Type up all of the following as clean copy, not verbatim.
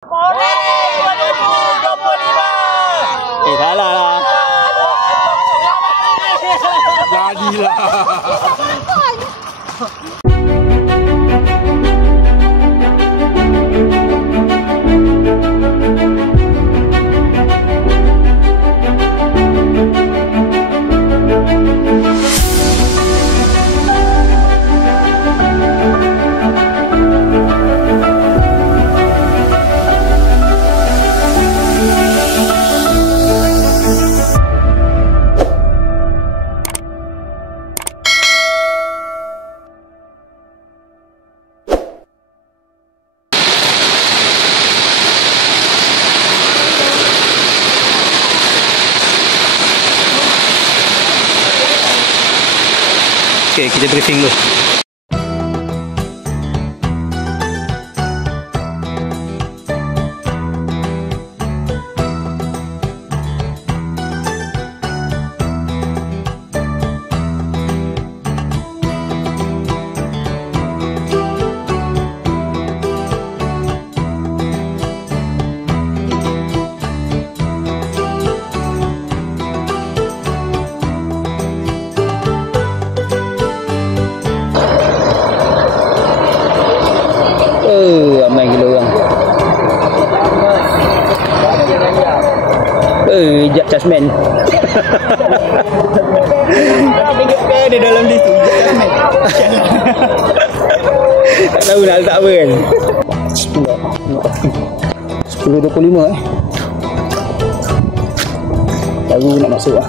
Salah lah. Jadilah. Okay, kita briefing dulu. Ramai gila orang. Jasmine. Dia dalam list tu Jasmine. Tak tahu nak letak apa kan. 10.25 baru nak masuk lah.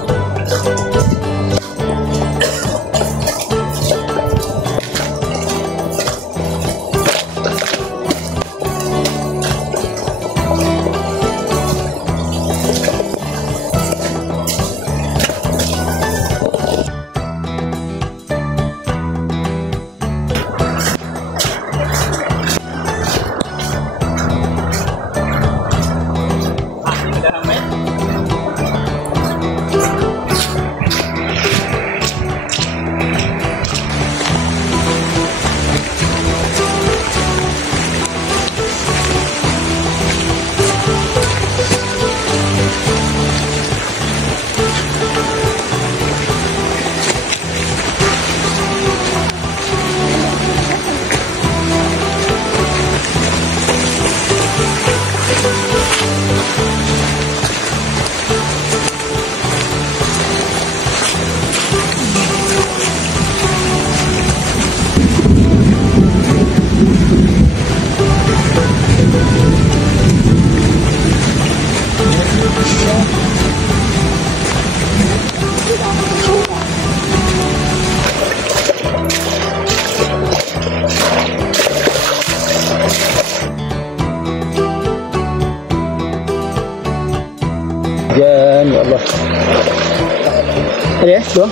Hujan, ya Allah. Ada ya? Dua.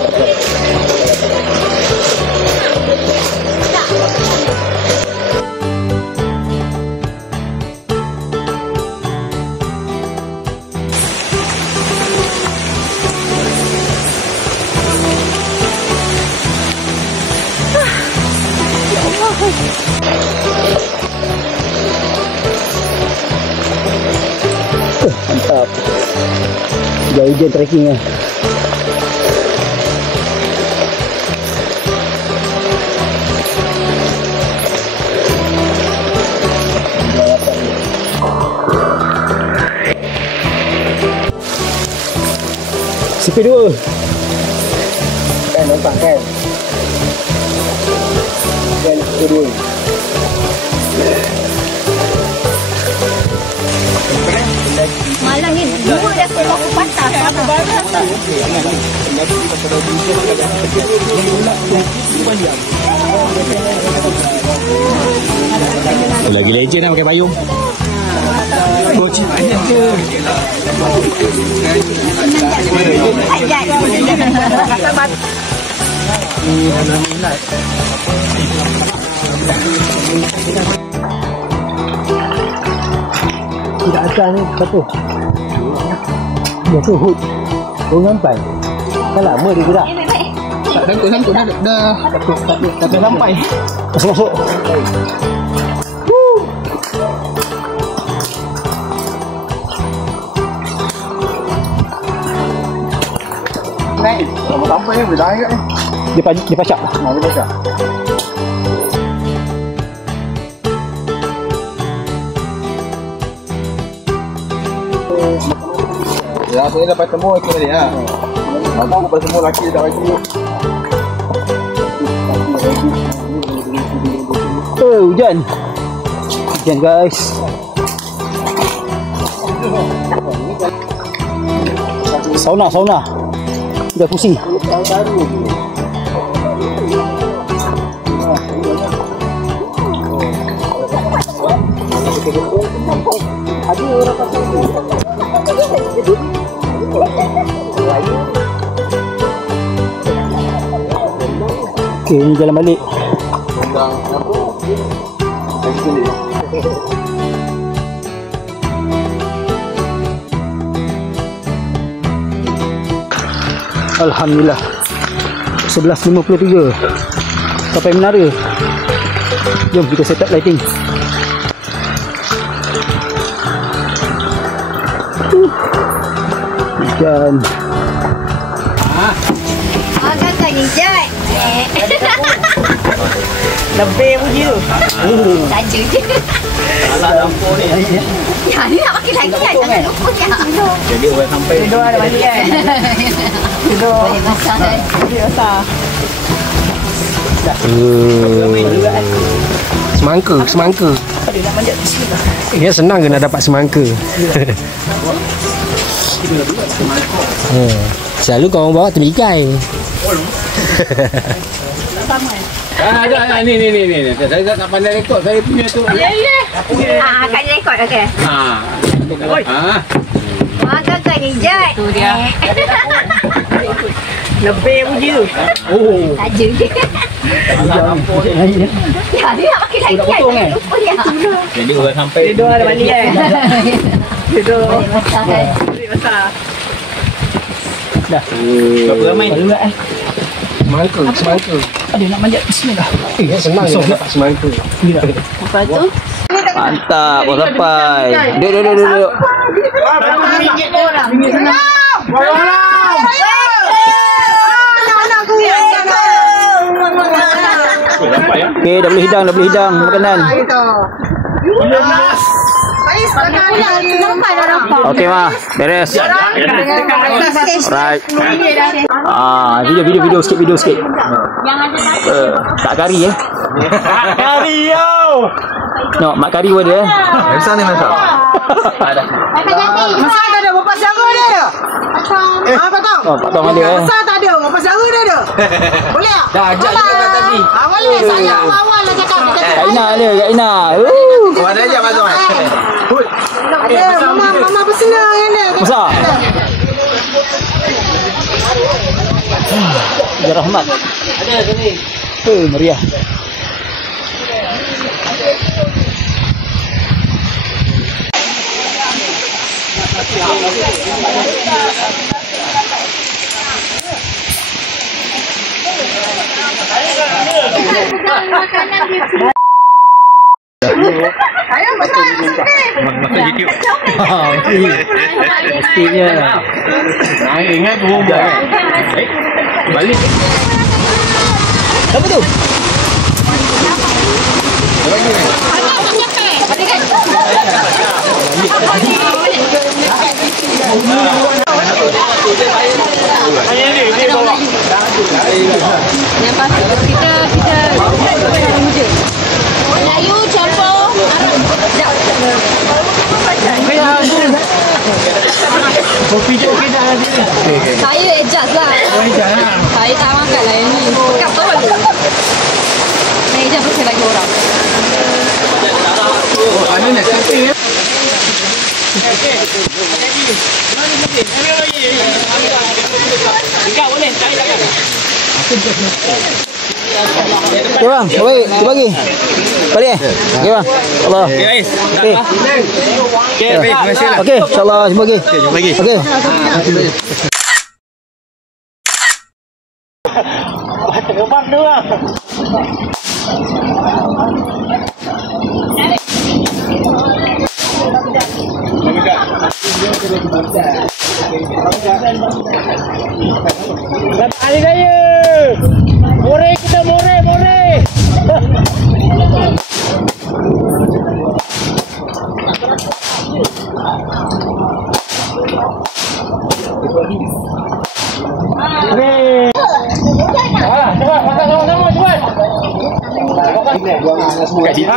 Mantap. Dah hujan trekking lah. CP2 kan, nampak kan? Kan CP2 malam ni dua dah keluar ke patah. Lagi legend lah pakai payung. Coach banyak je. Tidak atas ni satu. Dia tu hood. Orang sampai. Dah lama dia gerak. Tak sangkut dah sampai. Masuk. naik. Sampai ni boleh naik ni. Dia pacak. Dia pacak. Ya, saya dapat temu itu tadi ha. Mana dapat temu laki tak laki. Hujan. Hujan guys. Sauna. Dah pusing. Okey, ni jalan balik. Alhamdulillah 11.53 sampai menara. Jom kita set up lighting. Hujan. Kan tak hijau. Lebih puji tu. Saja je. Alah dapur ni. Ya, ni nak makin lagi kan. Jangan lupa ya. Jadi orang sampai. Tidur ada balik kan? Tidur. Boleh masak. Boleh masak. Semangka. Ada nak manjat bismillah. Ya senang ke nak dapat semangka. Selalu kau orang bawa temikai. Ni. Saya tak pandai rekod. Saya punya tu. Ya. Kak rekod okey. Kan hijau. Tu dia. Lebih puji tu. Saja je. Ya, ni nak makin lagi kan. Jangan lupa ya. Jadi orang sampai. Tidur ada balik kan? Tidur. Boleh masak. Boleh masak. Berapa ramai? Semangka. Ada nak manjat bismillah. Ya senang ke nak dapat semangka. Lepas tu Mantap, kau sampai. Duduk. RM1 orang. Okey, dah boleh hidang makanan. Okey mah, beres. Right. Video sikit. Tak kari Kari yo. No, mak kari pun ada Macam ni masak. Ada. Masak tak ada, bapak siapa dia ada? Apa tahu? Oh, tak tahu ada Masak tak ada, bapak siapa dia ada? Boleh tak? Dah ajak juga tadi. Boleh, saya awal lah cakap. Kak Ina. Oh, ada ajak Pak Tuan. Ada, mama personal yang dia. Besar. Ya rahmat. Ada sini. Meriah. Ayah besar Masuk YouTube. Pastinya. Ingat rumah kan. Balik. Apa tu? Lepas tu kita Melayu campur saya adjust lah. Saya tak makan lah yang ni. Cakap betul. Meja bersih lagi orang. Ada nak camping ya? Okey bang, baik, kita bagi. Balik Okey bang. Allah. Okey guys. Okey. Okey, baik. Terima kasih lah. Okey, insya-Allah jumpa lagi. Okey, jumpa lagi. Okey. Terbang tu lah. Nampak. Hari Raya. More kita more.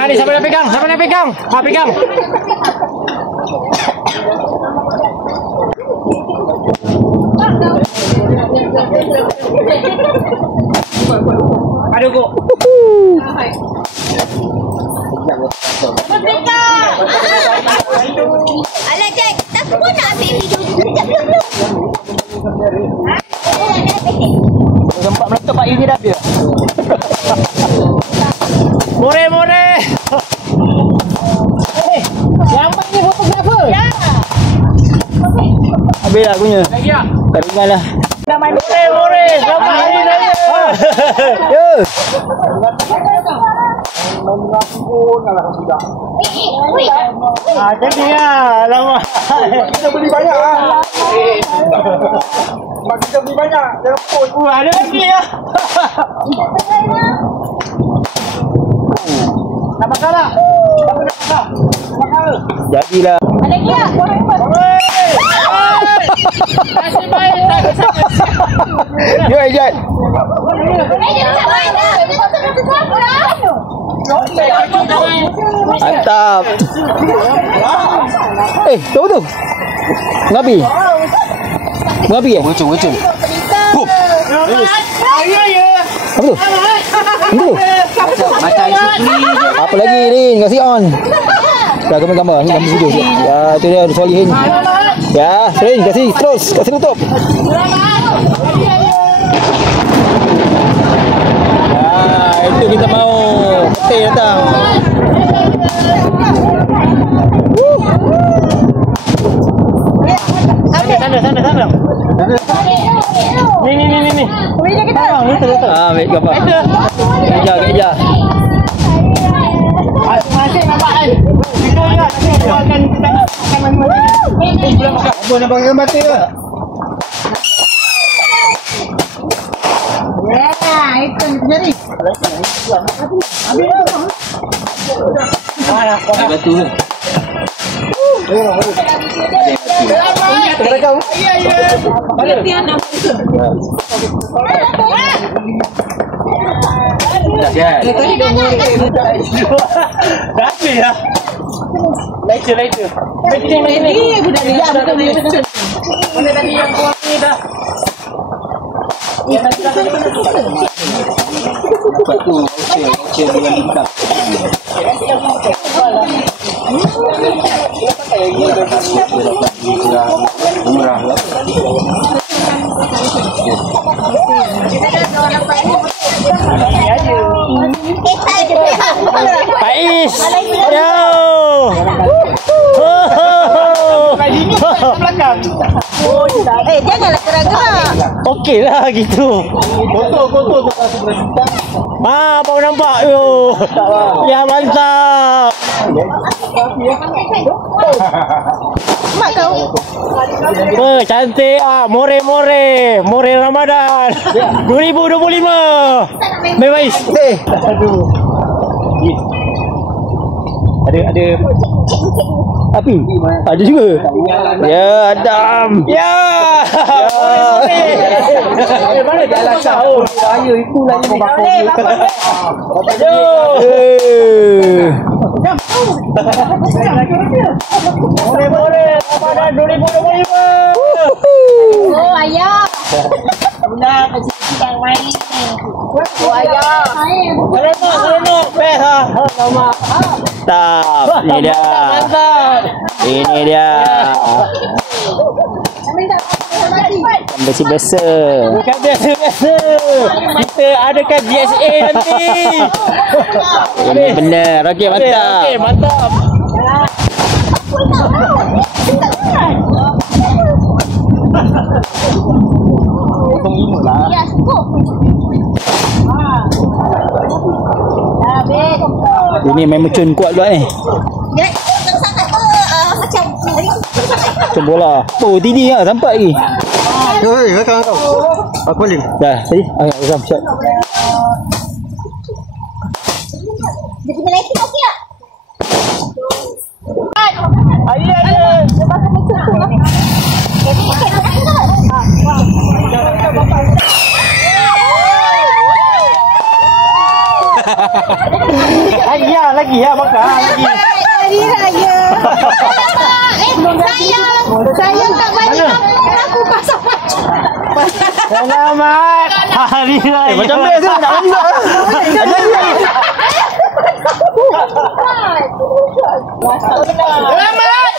Ni siapa nak pegang? Pegang. Aduh kok. Alah Jack, tak pun nak ambil video sekejap dulu. Sempat meletup Pak Yuzi dah dia. More. Lambat ni fotografer. Ya. Habis lah akunya. Lagi tak? Tak tinggal lah. More. Selamat Hari Raya. Ya. Jadi lah. Lama. Kita beli banyak ah. Kita beli banyak. Jangan pun. Ada lagi ya. Nak makan tak? Jadilah. Ada lagi tak? Nasib baik tak kesana. Ya, Ejat. Jangan tak main dah. Dia tak Mantap. Tahu tu? Ngapi? Gucung. Apa tu? Itu. Macam Sukri je. Apa lagi ni? Kasih on. Dah gambar. Ni gambar video. Ya, tu dia Solihin. Ya, Rin kasih terus. Kasih tutup. Ya, itu kita mau. Petir datang. Sana. Ni. Boleh kita? Ambil gambar. Keja. Masih nampak kan? Video je. Kita akan Apa nak pakai gambar tu? Ya, itu jadi. Batu tu. Later. Ini budak dia betul. Mana tadi yang buat ni dah. Batu voucher bulan hitam. Murah lah. Pais. Yo. Belakang. Janganlah gerak-gerak. Okeylah gitu. Foto tu. Baru nampak yo. Ya mantap. Mak kau. Cantik ah, more Ramadan 2025. Bye. Aduh. Ada api? Ada juga. Ya, Adam. Ya. Mana jalan sahur? Saya itu lagi ni. Yo. Boleh. Ramadan 2025. Oh, ayah. Sudah kecil main. Oh, ayah. Seronok. Best lah. Mantap. Ini dia. Ini dia. Biasa. Bukan biasa. Kita adakan GSA nanti. Ini benar. Okey, mantap. Okey, mantap. Ya, cukup. Ini main mercun kuat dulu ni. Dia tak sangat macam Macam bola. Oh, tinggi lah. Sampai lagi. Hei, kau. Aku balik. Dah, tadi. Ayah, Azam, shot. Dia punya lighting okey tak? Ayah. Lagi ya, bakar lagi. Hari raya. Saya tak balik kampung aku pasal macam. Selamat hari raya. Macam best tu nak main juga. Ada ni. Selamat.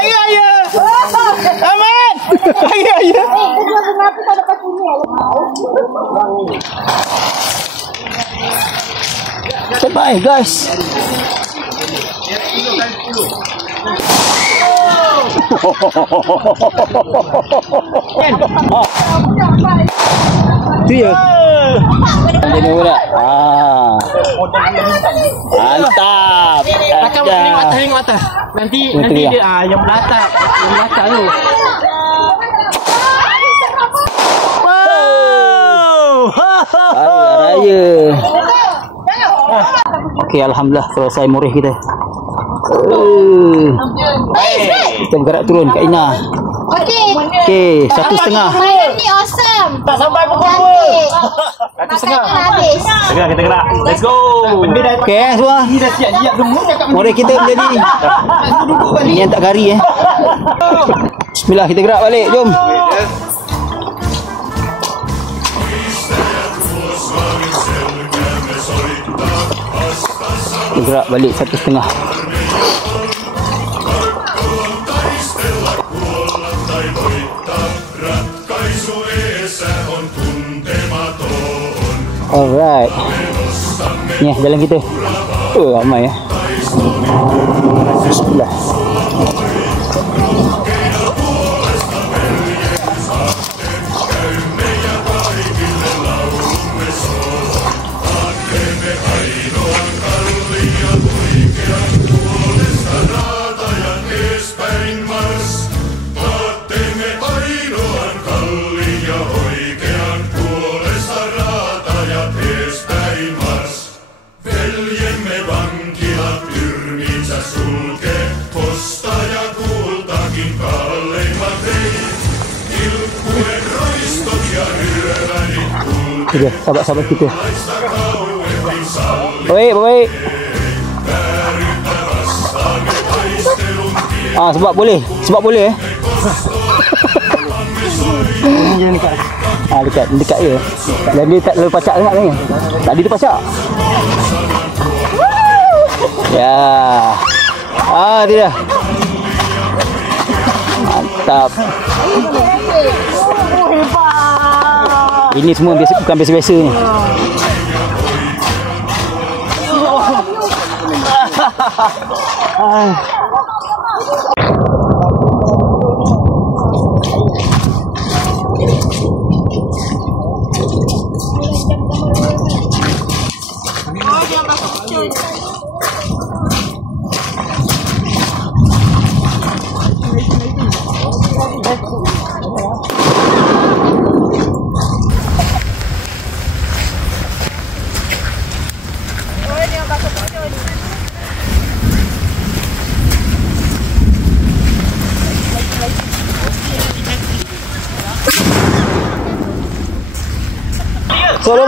Ayah. Selamat. Ayah. Kenapa tak dapat sini? Bye guys. Tu ya. Macam ni pula. Mantap. Macam tengok atas. Nanti dia yang belatak. Yang belatak tu. Hari raya. Okey, alhamdulillah selesai murih kita. Kita bergerak turun Kak Ina. Okey, 1.5. Mainan ni awesome. Tak sampai pukul 2. 1.5 habis. Kita gerak. Let's go. Okey semua. Ni dah siap semua cakap. Murih kita menjadi. Ini yang tak kari Bismillah, kita gerak balik. Jom. Kita gerak balik 1.5. Alright. Ni jalan kita. Ramai ya. Bismillah. Okay, sahabat-sahabat kita. Baik. Sebab boleh dekat je. Dan dia tak terlalu pacak sangat ni. Tadi dia pacak. Ya. Dia dah. Mantap. Ini semua bukan biasa-biasa ni.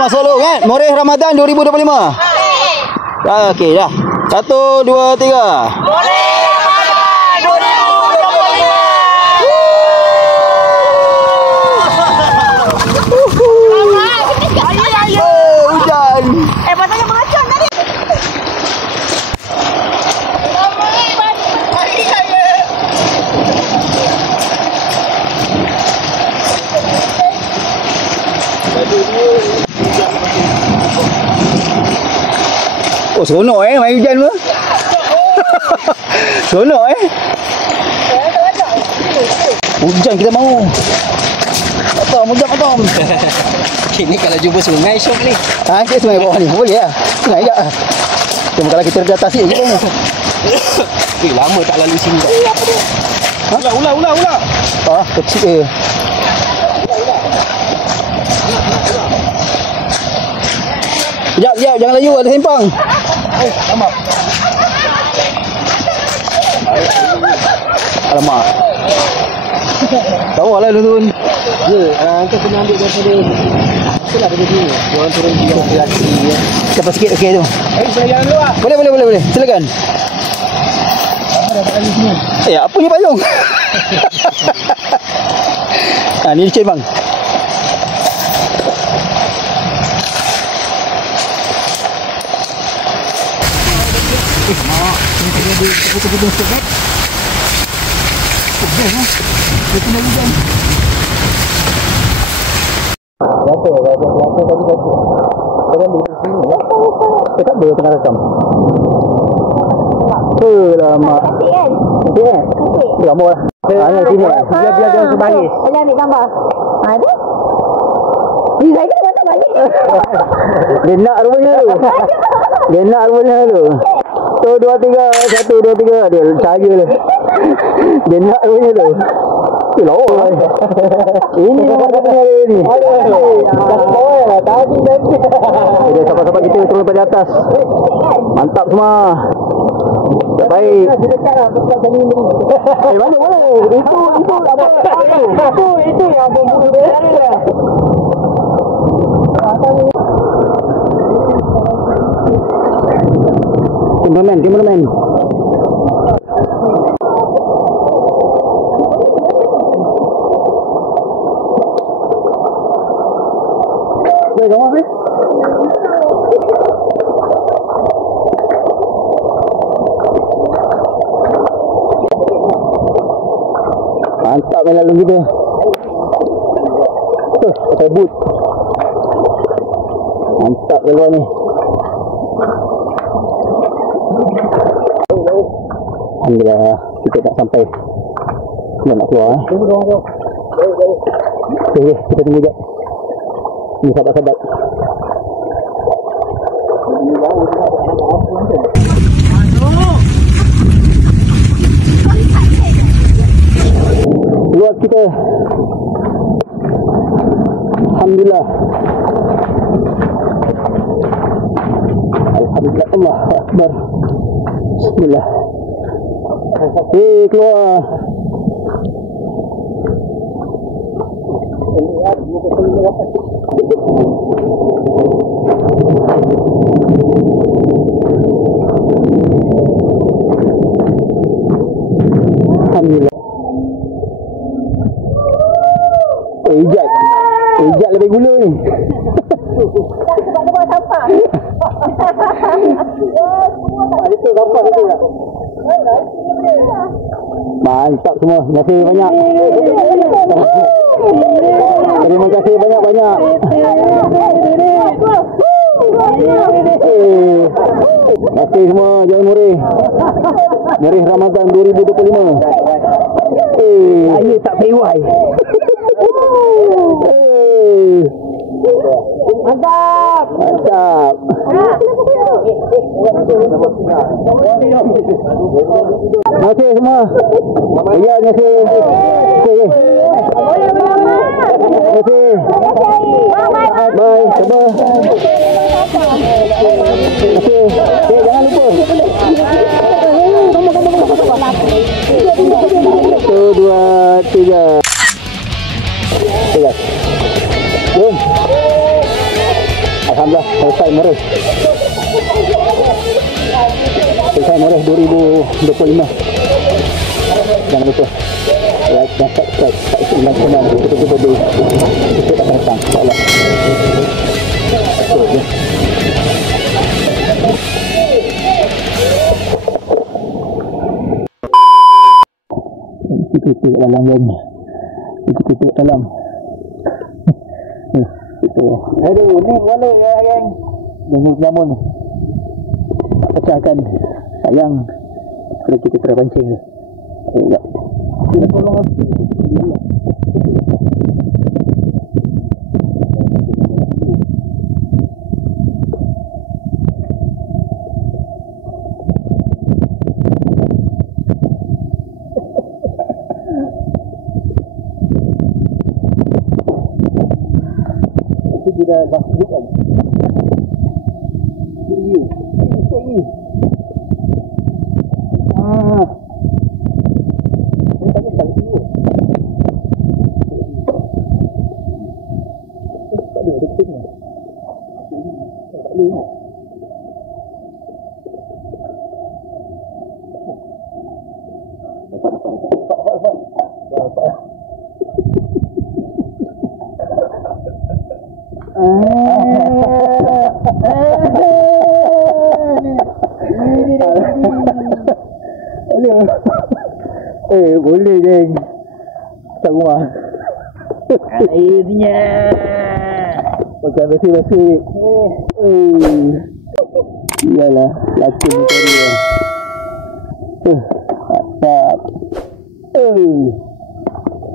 Solo kan? Murih Ramadan 2025. Okey dah. 1 2 3. Murih Ramadan 2025. Hujan. Pasal mengacau tadi. Oh, seronok main hujan tu. Seronok Hujan kita mau. Potong. Ini kalau jumpa sungai syok ni. Kita sungai bawah ni. Boleh lah. Sungai je. Cuma kalau kita di atas ni. lama tak lalu sini dah. Ular. Ah, kecil. Sekejap, jangan laju, ada sempang. Alamak. Tahu lah turun. Kau kena ambil daripada itulah benda ni. Diorang turun di laki ya. Cepat sikit, okey tu. Boleh jalan dulu ah. Boleh. Silakan. Apa ni payung? Ni licin bang. Tak boleh tengah rekam. Lama. Ya. Lama lah. Ni sini. Biar dia sebaris. Boleh ambil gambar. Ada? Ni saya kena datang balik. Dia nak rupanya tu. 1, 2, 3. 1, 2, 3. Dia cahaya tu. Dia nak rupanya tu. Lawak. Ini memang dia punya ni. Jadi sahabat-sahabat kita turun pada atas. Mantap semua. Baik. Mana boleh. Itu apa? Itu yang berbulu dia. Cameraman. Boleh kamu habis? Mantap main lalu kita. Pakai boot. Mantap keluar ni. Alhamdulillah kita tak sampai. Nak keluar Okey, kita tunggu sekejap. Ni sahabat-sahabat. Keluar kita. Alhamdulillah. Alhamdulillah. Allahu Akbar. Bismillah. Keluar. Alhamdulillah. Ijat lebih gula ni. Sebab dia buat sampah. Itu sampah itu tak? Mantap semua. Terima kasih banyak. Terima kasih banyak-banyak. Terima kasih semua. Jangan murih. Murih Ramadan 2025. Saya tak pewai. Mantap. Terima kasih semua. Ya, terima kasih. Terima kasih. Bye. Sabar. Terima kasih. Jangan lupa. 1, 2, 3. Jom. Alhamdulillah selesai murah. Selesai murah 2025. Jangan lupa like dan subscribe kat channel kita akan datang insyaallah. Kita dalam kan. Kita dalam. Aduh, ni mana yang minyak jamun pecahkan. Sayang kalau kita terpancing ni. Ya. Kita tolong dah sejuk kan. Ini. Tak ada sini. Tak ada detik ni. Tak boleh. Boleh geng. Tak rumah. Airnya. Macam besi-besi. Iyalah, laki ni tadi lah. Mantap.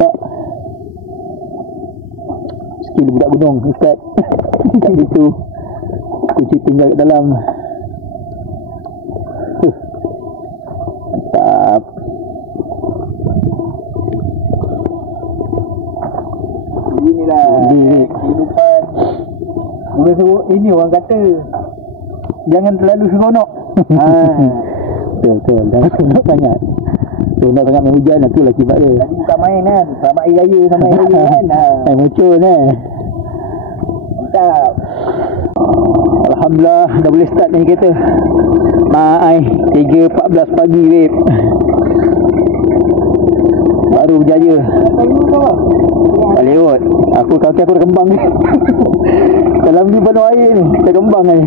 Tak. Skill budak gunung, Ustaz. Tak begitu. Kunci tinggal kat dalam. Mantap. Inilah kehidupan. Ini orang kata jangan terlalu seronok. Betul. Jangan seronok sangat. Seronok sangat main hujan, itulah akibat dia. Tadi bukan main kan. Selamat Hari Raya kan. Main muncul mantap. Alhamdulillah dah boleh start ni kereta. Mai 3.14 pagi babe. Baru berjaya. Tak lewat. Kaki aku dah kembang ni. Dalam ni penuh air ni. Dah kembang ni.